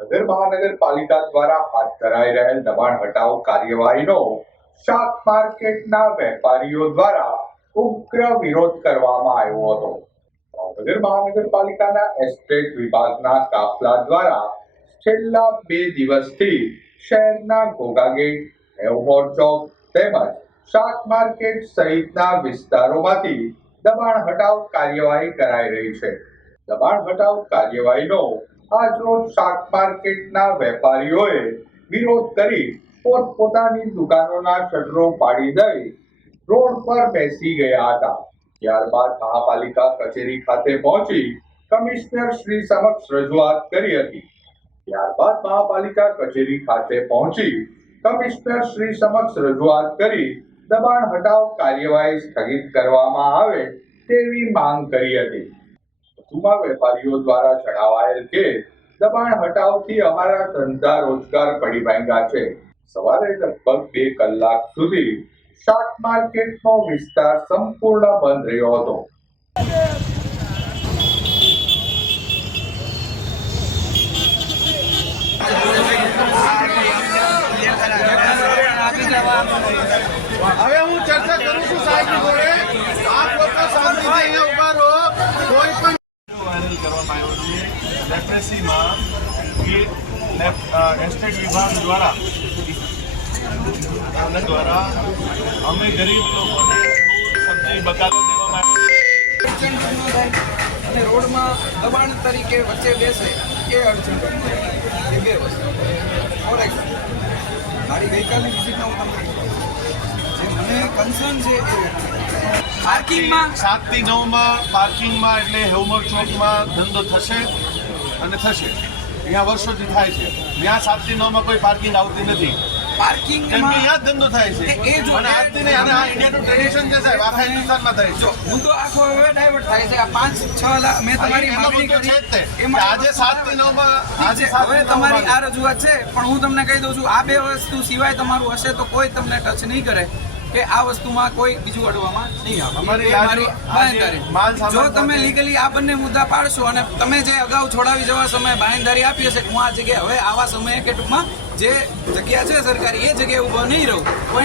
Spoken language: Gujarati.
નગર મહાનગરપાલિકા દ્વારા હાથ ધરાઈ રહેલ દબાણ હટાવ કાર્યવાહીનો શાક માર્કેટના વેપારીઓ દ્વારા ઉગ્ર વિરોધ કરવામાં આવ્યો હતો. ભાવનગર મહાનગરપાલિકાના એસ્ટેટ વિભાગના કાફલા દ્વારા છેલ્લા બે દિવસથી શહેરના ઘોઘાગેટ એવોર્ડ ચોક તેમજ શાક માર્કેટ સહિતના વિસ્તારોમાંથી દબાણ હટાવ કાર્યવાહી કરાઈ રહી છે. દબાણ હટાવ કાર્યવાહીનો આજરોજ શાક માર્કેટના વેપારીઓએ વિરોધ કરી પોતપોતાની દુકાનોના શટરો પાડી દઈ રોડ પર બેસી ગયા હતા. ત્યારબાદ મહાપાલિકા કચેરી ખાતે પહોંચી કમિશનર શ્રી સમક્ષ રજૂઆત કરી હતી. ત્યારબાદ મહાપાલિકા કચેરી ખાતે પહોંચી કમિશનર શ્રી સમક્ષ રજૂઆત કરી દબાણ હટાવ કાર્યવાહી સ્થગિત કરવામાં આવે તેવી માંગ કરી હતી. વધુમાં વેપારીઓ દ્વારા જણાવાયેલ કે દબાણ હટાવથી અમારા ધંધા રોજગાર પડી ભાંગ્યા છે. સવારે લગભગ બે કલાક સુધી શાક માર્કેટનો વિસ્તાર સંપૂર્ણ બંધ રહ્યો હતો હવે હું ચર્ચા કરું છું સાહેબની જોડે આપ લોકો શાંતિથી અહીંયા ઊભા રહો કોઈ પણ વાયરલ કરવામાં આવ્યો છે લેપ્રેસીમાં એસ્ટેટ વિભાગ દ્વારા દ્વારા અમે ગરીબ લોકોને સબ્જી બકાલો દેવામાં અને રોડમાં દબાણ તરીકે વચ્ચે બેસે એ અડચણ. એ બે વસ્તુ. ફોર એક્ઝામ્પલ મારી ગઈકાલની વિઝિટમાં હું તમને જે મને કન્સર્ન છે એ પાર્કિંગમાં? સાતથી નવમાં પાર્કિંગમાં એટલે હેવમોર ચોકમાં ધંધો થશે અને થશે. અહીંયા વર્ષોથી થાય છે. ત્યાં સાતથી નવમાં કોઈ પાર્કિંગ આવતી નથી. પાર્કિંગ પાર્કિંગમાં ધંધો થાય છે. એ- એ જો- અને આજથી નહીં અને આ ઇન્ડિયાનું ટ્રેડિશન છે સાહેબ આખા હિન્દુસ્તાનમાં થાય છે. હું તો આખો હવે ડાયવર્ટ થાય છે. આ પાંચ છ લાખ મેં તમારી માંગણી. કરી. આજે સાતથી નવમાં આજે હવે તમારી આ રજૂઆત છે પણ હું તમને કહી દઉં છું આ બે વસ્તુ સિવાય તમારું હશે તો કોઈ તમને ટચ નહીં કરે. કે આ વસ્તુમાં કોઈ બીજું અડવામાં નહીં આવે. જો તમે લીગલી આ બંને મુદ્દા પાડશો અને તમે જે અગાઉ છોડાવી જવા સમયે બાંયધારી આપી હશે કે હું આ જગ્યાએ હવે આવા સમયે કે ટૂંકમાં જે જગ્યા છે સરકારી એ જગ્યાએ ઊભો નહીં રહું. કોઈ